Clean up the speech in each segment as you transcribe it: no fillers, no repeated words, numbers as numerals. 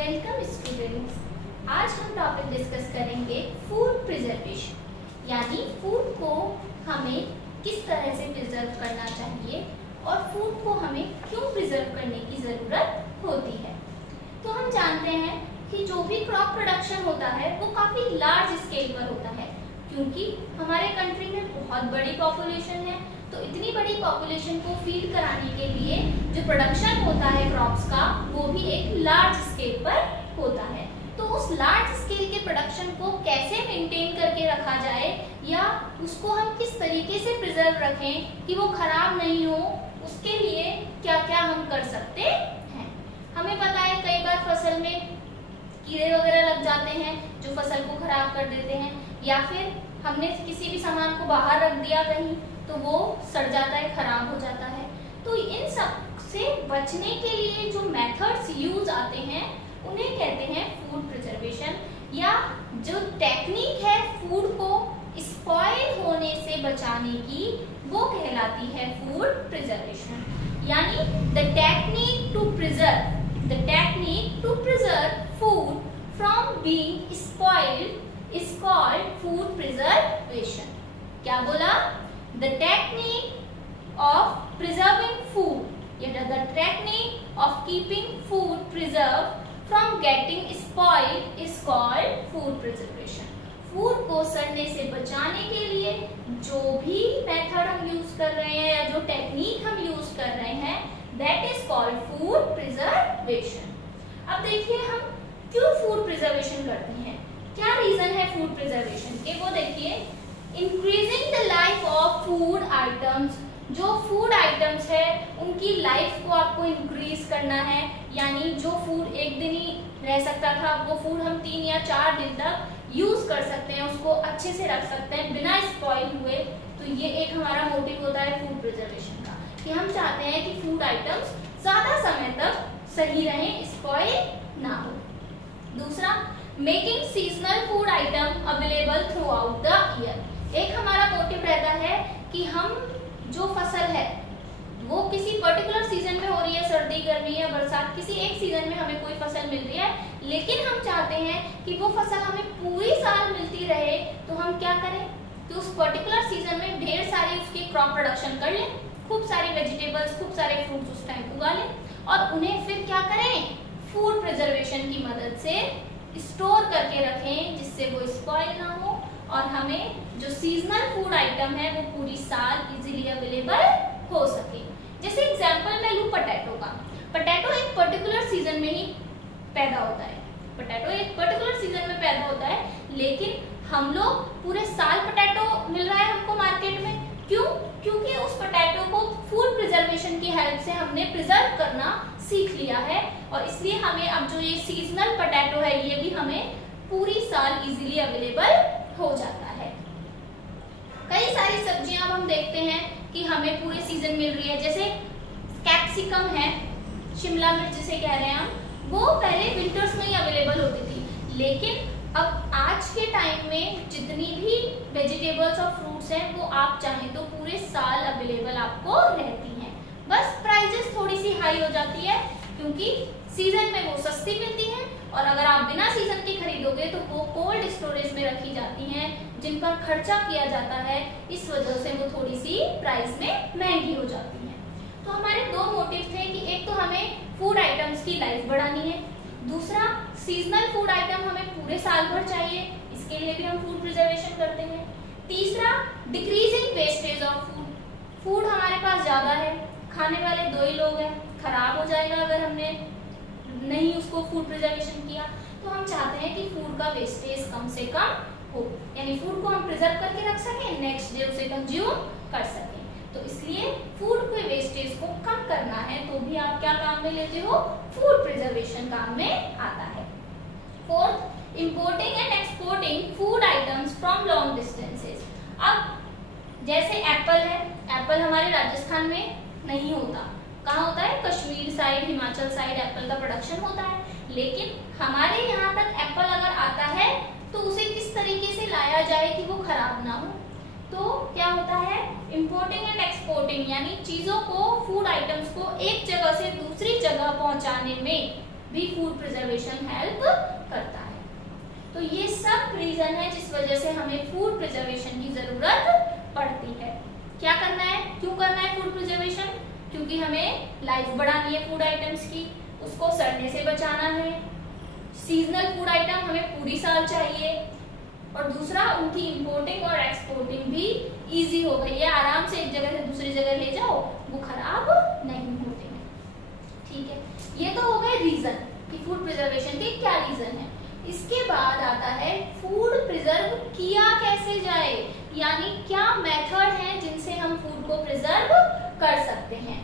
Welcome students. आज हम topic discuss करेंगे फूड प्रिजर्वेशन, यानी फूड को हमें किस तरह से प्रिजर्व करना चाहिए और फूड को हमें क्यों प्रिजर्व करने की ज़रूरत होती है। तो हम जानते हैं कि जो भी क्रॉप प्रोडक्शन होता है वो काफ़ी लार्ज स्केल पर होता है, क्योंकि हमारे कंट्री में बहुत बड़ी पॉपुलेशन है। तो इतनी बड़ी पॉपुलेशन को फीड कराने के लिए जो प्रोडक्शन होता है क्रॉप्स का, वो भी एक लार्ज स्केल पर होता है। तो उस लार्ज स्केल के प्रोडक्शन को कैसे मेंटेन करके रखा जाए या उसको हम किस तरीके से प्रिजर्व रखें कि वो खराब नहीं हो, उसके लिए क्या क्या हम कर सकते हैं। हमें पता है कई बार फसल में कीड़े वगैरह लग जाते हैं जो फसल को खराब कर देते हैं, या फिर हमने किसी भी सामान को बाहर रख दिया कहीं तो वो सड़ जाता है, खराब हो जाता है। तो इन सब से बचने के लिए जो मेथड्स यूज आते हैं उन्हें कहते हैं फूड प्रिजर्वेशन, या जो टेक्निक है फूड को स्पॉइल होने से बचाने की वो कहलाती है फूड प्रिजर्वेशन। यानी the technique to preserve food from being spoiled is called food preservation. क्या बोला? The technique of preserving food, the technique of keeping food preserved from getting spoiled is called food preservation. Food को सड़ने से बचाने के लिए जो भी मेथड हम यूज कर रहे हैं या जो टेक्निक हम यूज कर रहे हैं, that is called food preservation. अब देखिए हम क्यों फूड प्रिजर्वेशन करते हैं, क्या रीजन है फूड प्रिजर्वेशन के, वो देखिए। Increasing the life of food items, जो फूड आइटम्स है उनकी लाइफ को आपको इंक्रीज करना है। यानी जो फूड एक दिन ही रह सकता था वो फूड हम 3 या 4 दिन तक यूज कर सकते हैं, उसको अच्छे से रख सकते हैं बिना स्पॉइल हुए। तो ये एक हमारा मोटिव होता है फूड प्रिजर्वेशन का, कि हम चाहते हैं कि फूड आइटम्स ज्यादा समय तक सही रहें, स्पॉइल ना हो। दूसरा, making seasonal food item available through out the year. एक हमारा मोटिव रहता है कि हम जो फसल है वो किसी पर्टिकुलर सीजन में हो रही है, सर्दी गर्मी या बरसात, किसी एक सीजन में हमें कोई फसल मिल रही है, लेकिन हम चाहते हैं कि वो फसल हमें पूरी साल मिलती रहे। तो हम क्या करें कि उस पर्टिकुलर सीजन में ढेर सारी उसकी क्रॉप प्रोडक्शन कर लें, खूब सारी वेजिटेबल्स, खूब सारे फ्रूट्स उस टाइम उगा लें और उन्हें फिर क्या करें, फूड प्रिजर्वेशन की मदद से स्टोर करके रखें जिससे वो स्पॉइल ना हो और हमें जो सीजनल फूड आइटम है वो पूरी साल इजीली अवेलेबल हो सके। जैसे एग्जांपल मैं लूं पटेटो का। पटेटो एक पर्टिकुलर सीजन में ही पैदा होता है, लेकिन हम लोग पूरे साल पटेटो मिल रहा है हमको मार्केट में। क्यों? क्योंकि उस पटेटो को फूड प्रिजर्वेशन की हेल्प से हमने प्रिजर्व करना सीख लिया है, और इसलिए हमें अब जो ये सीजनल पटेटो है ये भी हमें पूरी साल इजीली अवेलेबल हो जाता है। कई सारी सब्जियां हम देखते हैं कि हमें पूरे सीजन मिल रही है, जैसे कैप्सिकम है, शिमला मिर्च जिसे कह रहे हैं हम, वो पहले विंटर्स में ही अवेलेबल होती थी, लेकिन अब आज के टाइम में जितनी भी वेजिटेबल्स और फ्रूट्स हैं वो आप चाहें तो पूरे साल अवेलेबल आपको रहती हैं। बस प्राइसेस थोड़ी सी हाई हो जाती है क्योंकि सीजन में वो सस्ती मिलती हैं, और अगर आप बिना सीजन की खरीदोगे तो वो कोल्ड स्टोरेज में रखी जाती हैं जिन पर खर्चा किया जाता है, इस वजह से वो थोड़ी सी प्राइस में महंगी हो जाती हैं। तो हमारे दो मोटिव थे कि एक तो हमें फूड आइटम्स की लाइफ बढ़ानी है, दूसरा सीजनल फूड आइटम हमें पूरे साल भर चाहिए, इसके लिए भी हम फूड प्रिजर्वेशन करते हैं। तीसरा, डिक्रीजिंग वेस्टेज ऑफ फूड हमारे पास ज्यादा है, खाने वाले 2 ही लोग हैं, खराब हो जाएगा अगर हमने नहीं उसको फूड प्रिजर्वेशन किया। तो हम चाहते हैं कि फूड का वेस्टेज कम से कम हो, यानी फूड को हम प्रिजर्व करके रख सकें, नेक्स्ट डे उसे कंज्यूम कर सकें। तो इसलिए फूड के वेस्टेज को कम करना है तो भी आप क्या काम में लेते हो, फूड प्रिजर्वेशन काम में आता है। Fourth, importing and exporting food items from long distances. अब जैसे एप्पल है, एप्पल हमारे राजस्थान में नहीं होता, कहाँ होता है, Kashmir side, Himachal side Apple का प्रोडक्शन होता है, लेकिन हमारे यहाँ तक एप्पल अगर आता है तो उसे किस तरीके से लाया जाए कि वो खराब ना हो। तो क्या होता है, इंपोर्टिंग एंड एक्सपोर्टिंग, यानी चीजों को, फूड आइटम्स को एक जगह से दूसरी जगह पहुंचाने में भी फूड प्रिजर्वेशन हेल्प करता है। तो ये सब रीजन है जिस वजह से हमें फूड प्रिजर्वेशन की जरूरत पड़ती है। क्या करना है, क्यों करना है फूड प्रिजर्वेशन? क्योंकि हमें लाइफ बढ़ानी है फूड आइटम्स की, उसको सड़ने से बचाना है। सीजनल फूड आइटम हमें पूरी साल चाहिए, और दूसरा उनकी इंपोर्टिंग और एक्सपोर्टिंग भी इजी हो गई है, आराम से एक जगह से दूसरी जगह ले जाओ, वो खराब नहीं होते हैं। ठीक है, ये तो हो गए रीजन कि फूड प्रिजर्वेशन के क्या रीजन है। इसके बाद आता है फूड प्रिजर्व किया कैसे जाए, यानी क्या मेथड है जिनसे हम फूड को प्रिजर्व कर सकते हैं।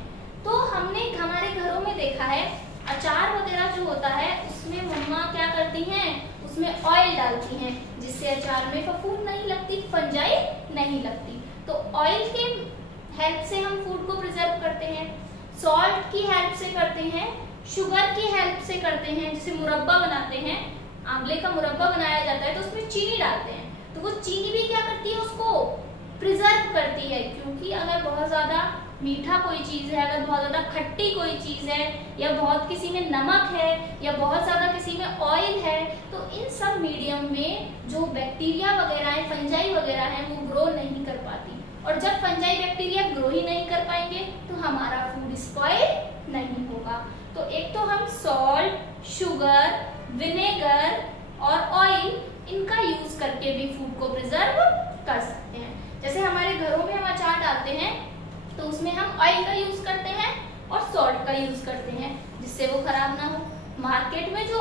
तो हमने हमारे घरों में देखा है अचार वगैरह जो होता है उसमें मम्मा क्या करती हैं, उसमें ऑयल डालती हैं जिससे अचार में फफूंद नहीं लगती, फंजाई नहीं लगती। तो ऑयल के हेल्प से हम फूड को प्रिजर्व करते हैं, सॉल्ट की हेल्प से करते हैं, शुगर की हेल्प से करते हैं, जैसे मुरब्बा बनाते हैं, आंवले का मुरब्बा बनाया जाता है तो उसमें चीनी डालते हैं, तो वो चीनी भी क्या करती है, उसको प्रिजर्व करती है। क्योंकि अगर बहुत ज्यादा मीठा कोई चीज है, अगर बहुत ज्यादा खट्टी कोई चीज है, या बहुत किसी में नमक है, या बहुत ज्यादा किसी में ऑयल है, तो इन सब मीडियम में जो बैक्टीरिया वगैरह है, फंजाई वगैरह है, वो ग्रो नहीं कर पाती। और जब फंजाई बैक्टीरिया ग्रो ही नहीं कर पाएंगे तो हमारा फूड स्पॉइल नहीं होगा। तो एक तो हम सॉल्ट, शुगर, विनेगर और ऑयल, इनका यूज करके भी फूड को प्रिजर्व कर सकते हैं। जैसे हमारे घरों में हम अचार डालते हैं तो उसमें हम ऑयल का यूज करते हैं और सॉल्ट का यूज करते हैं जिससे वो खराब ना हो। मार्केट में जो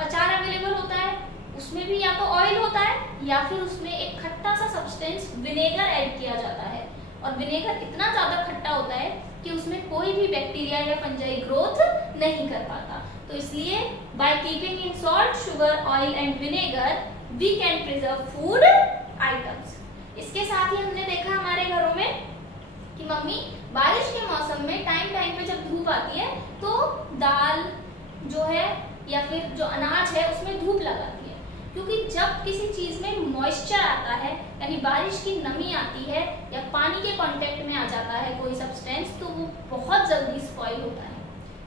अचार अवेलेबल होता है उसमें भी या तो ऑयल होता है या फिर उसमें एक खट्टा सा सब्सटेंस विनेगर ऐड किया जाता है, और विनेगर इतना ज्यादा खट्टा होता है कि उसमें कोई भी बैक्टीरिया या फंजाई ग्रोथ नहीं कर पाता। तो इसलिए by keeping in salt, sugar, oil and vinegar we can preserve food items. इसके साथ ही हमने देखा हमारे घरों में कि मम्मी बारिश के मौसम में टाइम पे जब धूप आती है तो दाल जो है या फिर जो अनाज है उसमें धूप लगाती है, क्योंकि जब किसी चीज में मॉइस्चर आता है यानी बारिश की नमी आती है या पानी के कांटेक्ट में आ जाता है कोई सब्सटेंस, तो वो बहुत जल्दी स्पॉइल होता है।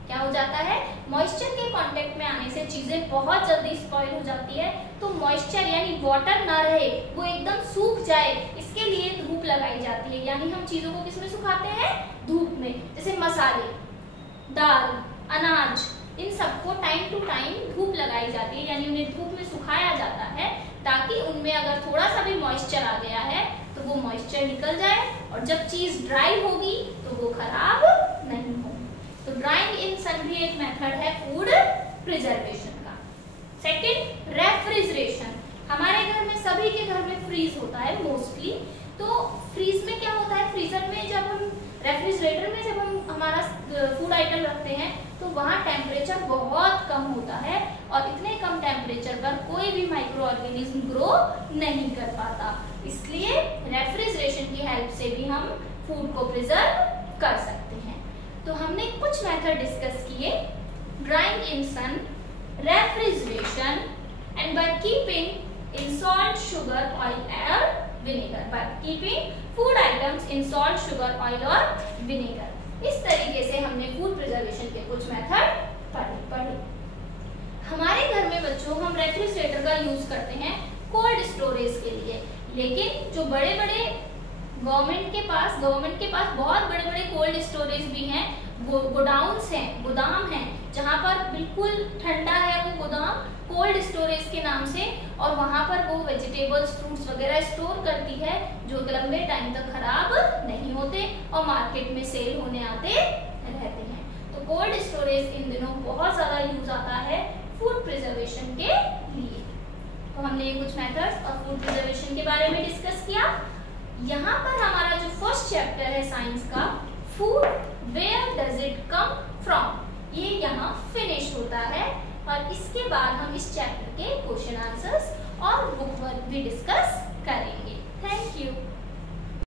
क्या हो जाता है, मॉइस्चर के कांटेक्ट में आने से चीजें बहुत जल्दी स्पॉइल हो जाती है। तो मॉइस्चर यानी वाटर ना रहे, वो एकदम सूख जाए, इसके लिए धूप लगाई जाती है। यानी हम चीजों को किसमें सुखाते हैं, धूप में। जैसे मसाले, दाल, अनाज, इन सबको टाइम टू टाइम धूप लगाई जाती है, यानी उन्हें धूप में सुखाया जाता है ताकि उनमें अगर थोड़ा सा भी मॉइस्चर आ गया है तो वो मॉइस्चर निकल जाए, और जब चीज ड्राई होगी तो वो खराब नहीं होगी। तो ड्राइंग इन सन भी एक मेथड है फूड प्रिजर्वेशन का। Second, refrigeration. हमारे घर में, सभी के घर में फ्रीज होता है मोस्टली। तो फ्रीज में क्या होता है, फ्रीजर में जब हम, रेफ्रिजरेटर में जब हम हमारा फूड आइटम रखते हैं तो वहाँ टेम्परेचर बहुत कम होता है, और इतने कम टेम्परेचर पर कोई भी माइक्रो ऑर्गेनिज्म ग्रो नहीं कर पाता। इसलिए रेफ्रिजरेशन की हेल्प से भी हम फूड को प्रिजर्व कर सकते हैं। तो हमने कुछ मेथड डिस्कस किए, drying in sun, refrigeration, and by keeping in salt, sugar, oil और vinegar, by keeping food items in salt, sugar, oil और विनेगर। इस तरीके से हमने फूड प्रिजर्वेशन के कुछ मेथड पढ़े। हमारे घर में बच्चों हम रेफ्रिजरेटर का यूज करते हैं कोल्ड स्टोरेज के लिए, लेकिन जो बड़े बड़े गवर्नमेंट के पास बहुत बड़े बड़े कोल्ड स्टोरेज भी हैं, गोडाउन्स हैं, गोदाम हैं, जहाँ पर बिल्कुल ठंडा है वो गोदाम कोल्ड स्टोरेज के नाम से, और वहाँ पर वो वेजिटेबल्स, फ्रूट्स वगैरह स्टोर करती है जो लंबे टाइम तक खराब नहीं होते और मार्केट में सेल होने आते रहते हैं। तो कोल्ड स्टोरेज इन दिनों बहुत ज्यादा यूज आता है फूड प्रिजर्वेशन के लिए। तो हमने ये कुछ मेथड्स और फूड प्रिजर्वेशन के बारे में डिस्कस किया। यहाँ पर हमारा जो फर्स्ट चैप्टर है साइंस का, food where does it come from, ये यहाँ फिनिश होता है, और इसके बाद हम इस चैप्टर के क्वेश्चन आंसर्स और बुक वर्क भी डिस्कस करेंगे। Thank you.